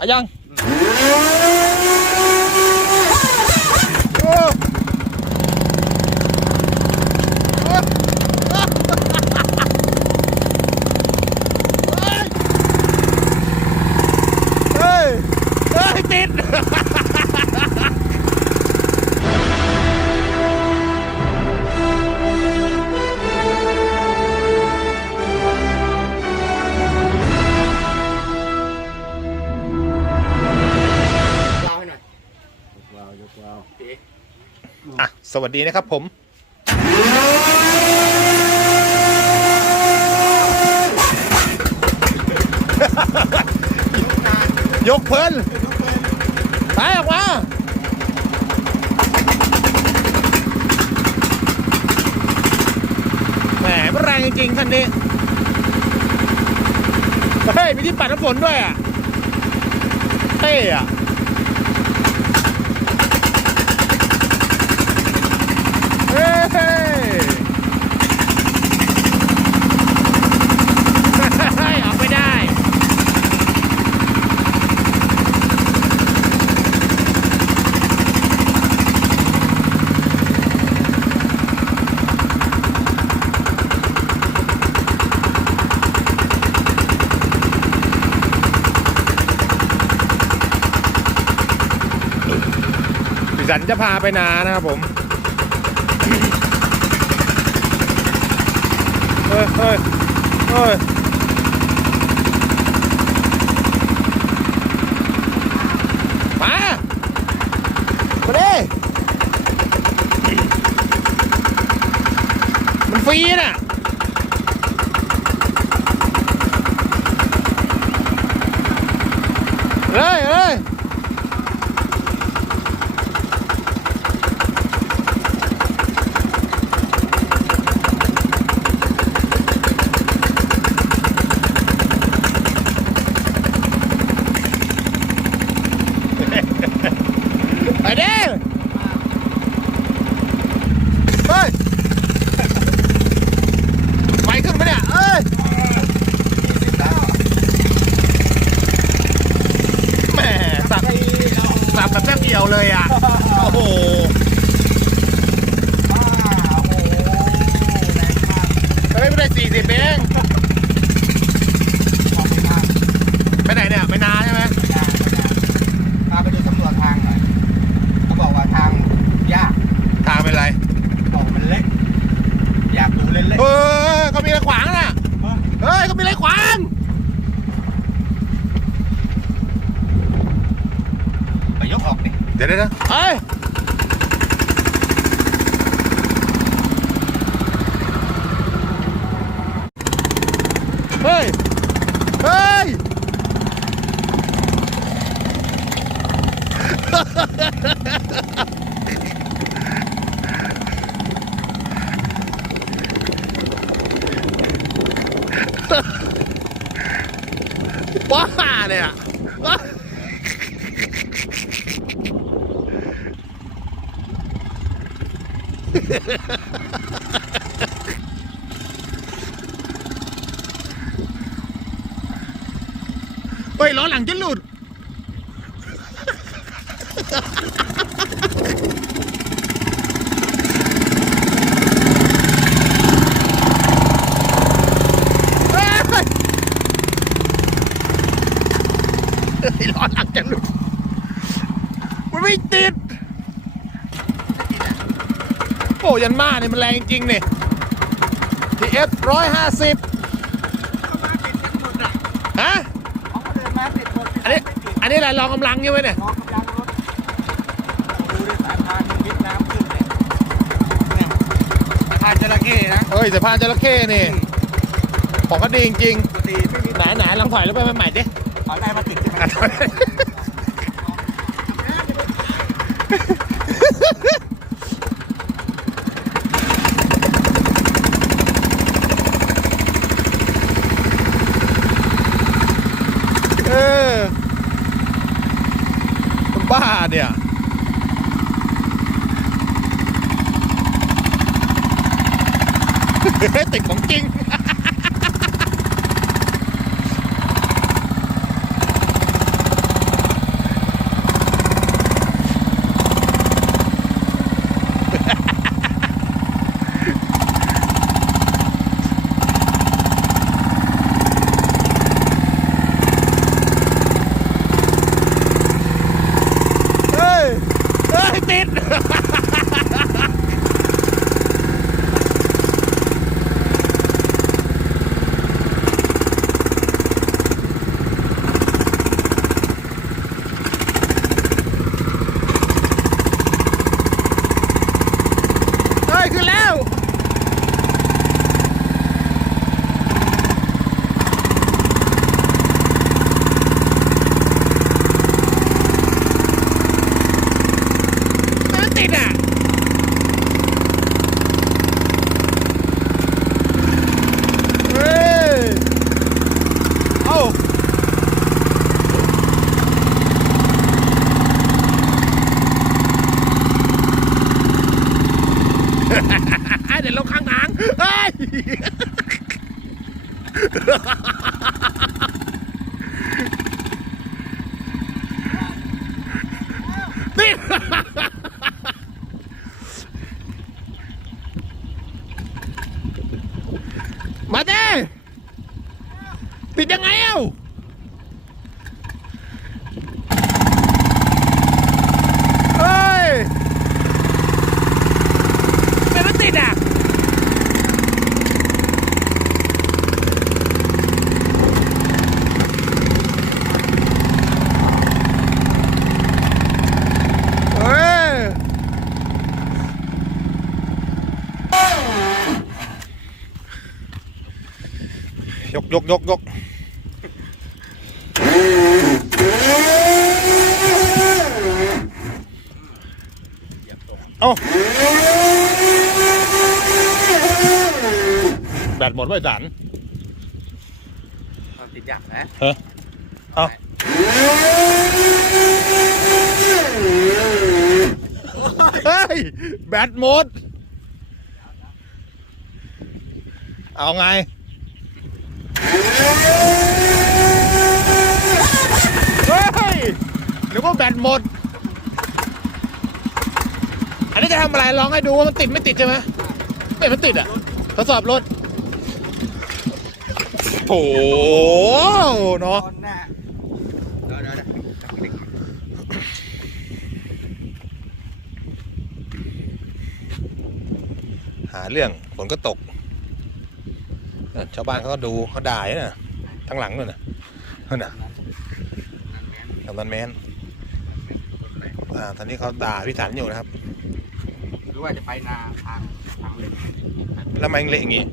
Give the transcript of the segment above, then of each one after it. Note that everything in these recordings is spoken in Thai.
อะยัง สวัสดีนะครับผมยกเพลินไปออกมาแหมมันแรงจริงๆคันนี้ เฮ้ย มีที่ปัดน้ำฝนด้วยอะเท่อะ เฮ้ยเฮ้ยออกไม่ได้ พี่สั นจะพาไปนานะครับผม เฮ้ยเฮ้ยเฮ้ยมา มาดิมันฟรีน่ะ เฮ้ยเฮ้ยไปดิเฮ้ยไฟขึ้นไหมเนี่ย เอ้ยแหม่สับสับแบบแป๊บเดียวเลยอะ โอ้โหเฮ้ยไม่ได้สี่สิบเองไปไหนเนี่ยไปนาใช่ไหมพาไปดูตำรวจทางหน่อยเขาบอกว่าทางยากทางเป็นไรบอกมันเล็กอยากดูเล่นเออเขามีอะไรขวางน่ะๆเฮ้ยเขามีอะไรขวาง ไปยกอ อกดิเดี๋ยว เดี๋ยวเดี๋ยวเฮ้ยเฮ้ยเฮ้ยบ้าเนี่ยเฮ้ยล้อหลังจะหลุด เฮ้ยเฮ้ยล้อหลังจะหลุด มันไม่ติด โอ้ ยันมาเนี่ยมันแรงจริงเนี่ย TF ร้อยห้าสิบฮะเขาก็เดินมาติดคนอันนี้อันนี้อะไรลองกำลังใช่ไหมเนี่ยรอกำลังรถดูดิสายพานมันมิดน้ำขึ้นเลยเนี่ยสายพานจระเข้นะเฮ้ยสะพานจระเข้นี่ของก็ดีจริงปกติไม่มีๆไหนไหนลองถอยรถไปใหม่ๆดิขอได้มาติดใช่ไหม อะถอยเออคน บ้าเนี่ยติดของจริง เดี๋ยวลงข้างทางเฮ้ยนี่มาเด้ติดยังไงเอ้า ยกยกยกยกเอาแบตหมดไว้สันตอนติดยักษ์นะเอาเฮ้ย แบตหมด เอาไง เฮ้ยนึกว่าแบตหมด อันนี้จะทำอะไรลองให้ดูว่ามันติดไม่ติดใช่ไหมไม่มันติดอะทดสอบรถโอ้โหเนาะหาเรื่องฝนก็ตก ชาวบ้านเขาก็ดูเขาด่าอยู่นะทั้งหลังนู่นน่ะนั่นน่ะกำนันแมนอ่าตอนนี้เขาด่าพี่สันอยู่นะครับ หรือว่าจะไปนาทางทางเล็กแล้วมันเละอย่างงี้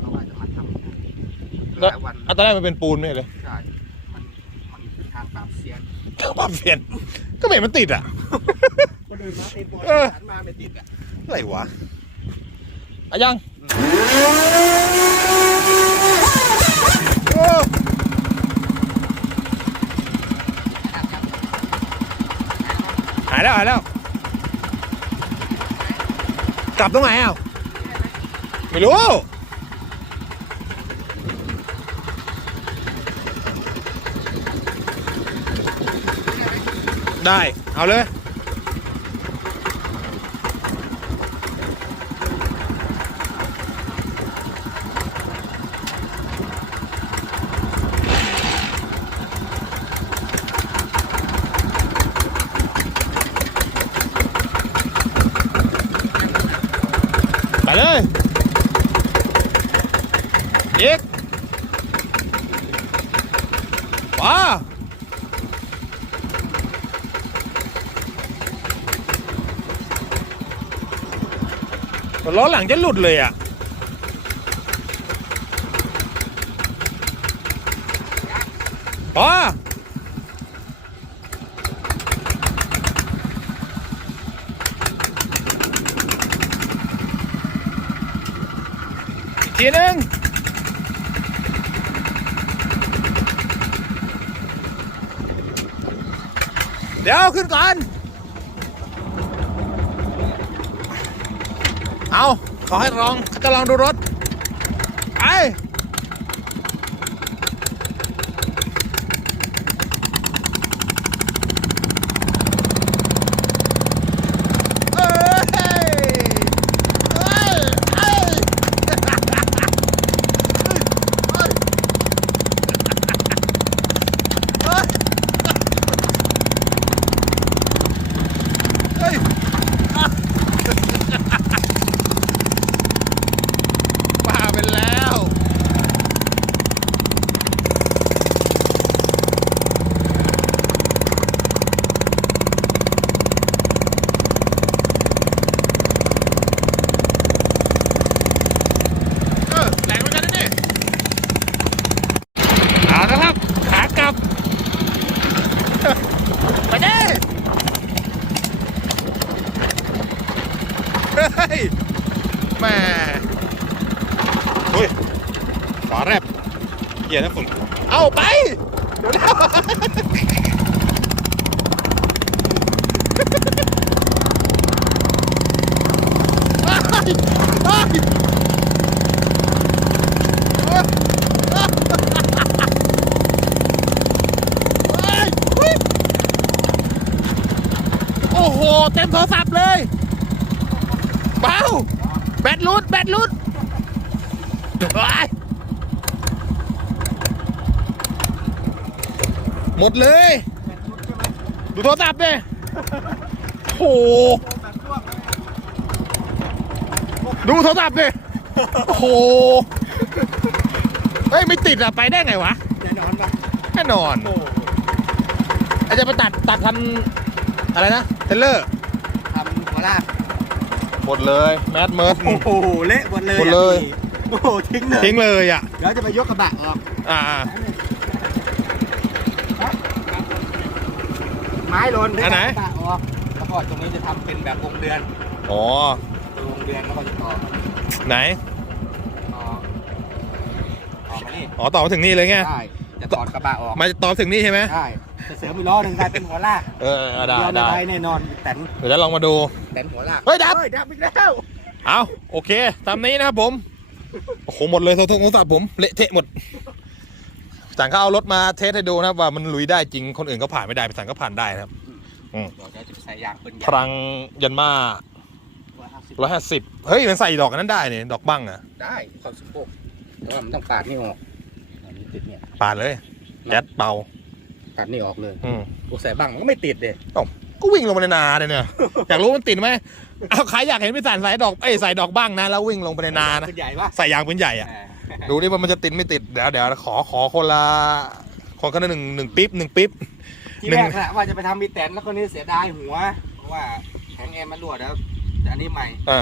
เพราะว่าจะมาทำหแล้วลายวันอะตอนแรกมันเป็นปูนไม่ใช่เลยใช่มันมันเป็นทางปราบเซียนก็ปั๊มเปลี่ยน ก็ไม่เห็นมันติดอะก็เดินมาเต็มปอดเออหันมาไม่ติดอะอะไรวะอะยังโอ้ หายแล้วหายแล้ว กลับตรงไหนอะไม่รู้ ได้ เอาเลย ไปเลยอีกว้าล้ อหลังจะหลุดเลยอะพออีกทีนึงเดี๋ยวขึ้นก่อน เอาขอให้ลองจะลองดูรถ โอ้โห เต็มโทรศัพท์เลยเบาแบตลุด แบตลุดหมดเลย ดูโทรศัพท์เลโอ้ ดูโทรศัพท์ดิโอ้โหเฮ้ยไม่ติดอะไปได้ไงวะแน่นอนปะแน่นอนโอ้ไอาจจะไปตัดตัดทำอะไรนะเทเลอร์ทำหัวลากหมดเลยแมสเมิร์ด โอ้โหเละหมดเลยหมดเลย อะพี่โอ้โหทิ้งเลยทิ้งเลยอะเดี๋ยวจะไปยกกระบะออกอ่าไม้หล่นอันไหนกระบะออกแล้วก็ตรงนี้จะทำเป็นแบบวงเดือน อ๋อ วงเดือนแล้วก็จะต่อไหน ต่อต่อมานี่อ๋อต่อมาถึงนี่เลยไงได้จะถอดกระบะออกมาต่อถึงนี่ใช่ไหมได้จะเสริมอีกล้อหนึ่งกลายเป็นหัวลากเออเออได้เดียวในได้ใบแน่นอนแตนเดี๋ยวจะลองมาดูแตนหัวลากเฮ้ยดับเฮ้ยดับอีกแล้วเอาโอเคตามนี้นะครับผมโอ้โหหมดเลยโทรโทรศัพท์ผมเละเทะหมดสั่งเขาเอารถมาเทสให้ดูนะครับว่ามันลุยได้จริงคนอื่นก็ผ่านไม่ได้สั่งก็ผ่านได้นะครับเดี๋ยวจะใส่ยางเป็นพลังยันมา ร้อยห้าสิบร้อยห้าสิบเฮ้ย มันใส่ดอกอันนั้นได้เนี่ยดอกบั้งอะได้ความสุขโปกแต่ว่ามันต้องปาดนี่ออกอันนี้ติดเนี่ยปาดเลยแก๊สเป่าปาดนี่ออกเลยอืมพวกใส่บังมันก็ไม่ติดเลยก็วิ่งลงไปในนาเลยเนี่ย อยากรู้มันติดไหมเอาใครอยากเห็นพี่สานใส่ดอกเอ้ยใส่ดอกบ้างนะแล้ววิ่งลงไปในนานะเป็นใหญ่ปะใส่ยางปืนใหญ่อะดูดิว่ามันจะติดไม่ติด เดี๋ยวเดี๋ยวขอขอคนละคนคนละหนึ่งหนึ่งปิ๊บหนึ่งปิ๊บ ที่หนึ่แรงกแหละว่าจะไปทำมีแตนแล้วคนนี้เสียดายหัวเพราะว่าแข็งแอร์มันรั่วแล้ว แต่อันนี้ใหม่อ่า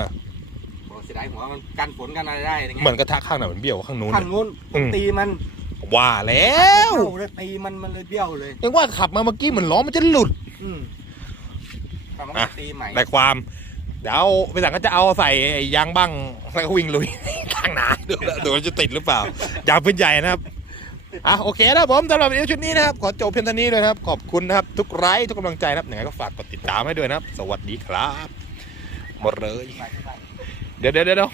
บอกเสียดายหัวมันกันฝนกันอะไรได้อะไรเงี้ยเหมือนกระทะข้างไหนมันเบี้ยวกว่าข้างนู้นข้างนู้นอืม ตีมันว่าแล้วเข้าเลยตีมันมันเลยเบี้ยวเลย ยังว่าขับมาเมื่อกี้เหมือนล้อมันจะหลุด อืมทำมันอะ ตีใหม่ได้ความ เดี๋ยวพี่สังก็จะเอาใส่ไอ้ยางบ้างแล้วก็วิ่งลุย ข้างหนาดูดูว่าจะติดหรือเปล่ายางปืนใหญ่นะครับอะโอเคนะครับผมสำหรับวิดีโอชุดนี้นะครับ ขอจบเพียงเท่านี้เลยนะครับ ขอบคุณนะครับ ทุกไลค์ทุกกำลังใจนะครับยังไงก็ฝากกดติดตามให้ด้วยนะครับ สวัสดีครับ หมดเลย เดี๋ยวเดี๋ยวเดี๋ยว